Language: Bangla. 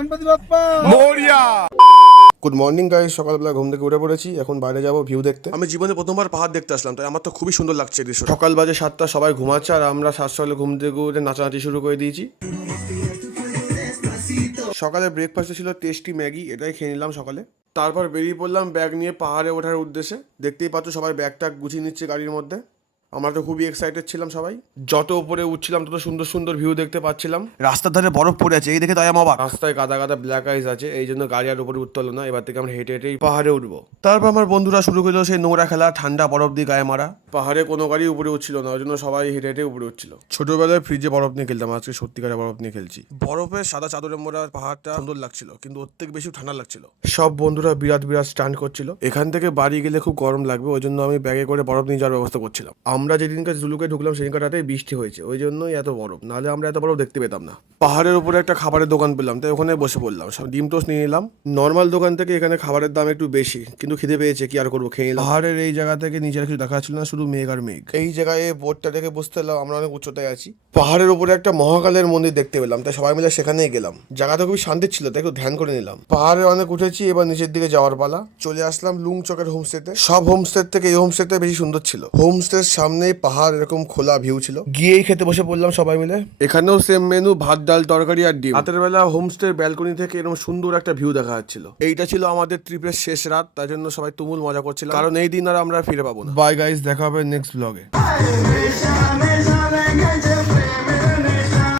Ganapati Bappa Morya. Good morning guys, সকালবেলা ঘুম থেকে উঠে পড়েছি। এখন বাইরে যাবো ভিউ দেখতে। আমি জীবনে প্রথমবার পাহাড় দেখতে আসলাম, তাই আমার তো খুবই সুন্দর লাগছে দৃশ্য। সকাল বাজে 7টা, সবাই ঘুমাচ্ছে আর আমরা 7 সকালে ঘুম থেকে উঠে নাচানাচি শুরু করে দিয়েছি। সকালে ব্রেকফাস্টে ছিল টেস্টি ম্যাগি, এটাই খেয়ে নিলাম সকালে। তারপর বেরিয়ে পড়লাম ব্যাগ নিয়ে পাহাড়ে ওঠার উদ্দেশ্যে। দেখতেই পাচ্ছ সবাই ব্যাগ ট্যাগ গুছিয়ে নিচ্ছে গাড়ির মধ্যে। আমরা তো খুবই এক্সাইটেড ছিলাম সবাই। যত উপরে উঠছিলাম তত সুন্দর সুন্দর ভিউ দেখতে পাচ্ছিলাম। রাস্তার ধারে বরফ পড়ে আছে, এই দেখে তাই আমার অবাক। রাস্তায় গাদা গাদা ব্ল্যাক আইস আছে, এই জন্য গাড়ি আর উপরে উঠতে হলো না। এবার থেকে আমরা হেঁটে হেঁটেই পাহাড়ে উঠবো। তারপর আমার বন্ধুরা শুরু করলো সেই নোংরা খেলা, ঠান্ডা বরফ দিয়ে গায়ে মারা। পাহাড়ে কোনো গাড়ি উপরে উঠছিল না, ওই জন্য সবাই হেঁটে হেঁটে উপরে উঠছিল। ছোটবেলায় ফ্রিজে বরফ নিয়ে খেলতাম, আজকে সত্যিকারে বরফ নিয়ে খেলছি। বরফের সাদা চাদরে মোড়া পাহাড়টা সুন্দর লাগছিল, কিন্তু ওর থেকে বেশি ঠান্ডা লাগছিল। সব বন্ধুরা বিরাট বিরাট স্টান্ট করছিল। এখান থেকে বাড়ি গেলে খুব গরম লাগবে, ওই জন্য আমি ব্যাগে করে বরফ নিয়ে যাওয়ার ব্যবস্থা করছিলাম। আমরা যেদিনকে জুলুকে ঢুকলাম সেদিনকার রাতে বৃষ্টি হয়েছে, ওই জন্যই এত বরফ, নাহলে আমরা এত বরফ দেখতে পেতাম না। পাহাড়ের উপরে একটা খাবারের দোকান পেলাম, তাই ওখানে বসে পড়লাম। সব ডিম টোস্ট নিয়ে নিলাম। নর্মাল দোকান থেকে এখানে খাবারের দাম একটু বেশি, কিন্তু খিদে পেয়েছে, কি আর করবো, খেয়ে নিলাম। পাহাড়ের এই জায়গা থেকে নিচের কিছু দেখা যাচ্ছিল না, শুধু মেঘ আর মেঘ। এই জায়গায় বোর্ডটা দেখে বুঝতে পারলাম আমরা অনেক উচ্চতায় আছি। পাহাড়ের উপরে একটা মহাকালের মন্দির দেখতে পেলাম, তাই সবাই মিলে সেখানেই গেলাম। জায়গাটা খুবই শান্তির ছিল, তাই একটু ধ্যান করে নিলাম। পাহাড়ে অনেক উঠেছি, এবার নিচের দিকে যাওয়ার পালা। চলে আসলাম লুংচকের হোমস্টেতে। সব হোমস্টে থেকে এই হোমস্টেটা বেশি সুন্দর ছিল। হোমস্টের সামনেই পাহাড়, এরকম খোলা ভিউ ছিল। গিয়েই খেতে বসে পড়লাম সবাই মিলে। এখানেও সেম মেনু, ভাত ডাল তরকারি আর ডিম। রাতের বেলা হোমস্টের ব্যালকনি থেকে এরকম সুন্দর একটা ভিউ দেখা যাচ্ছিল। এইটা ছিল আমাদের ট্রিপের শেষ রাত, তাই জন্য সবাই তুমুল মজা করছিল, কারণ এই দিন আর আমরা ফিরে পাবো না। বাই গাইস, দেখা হবে নেক্সট ব্লগে।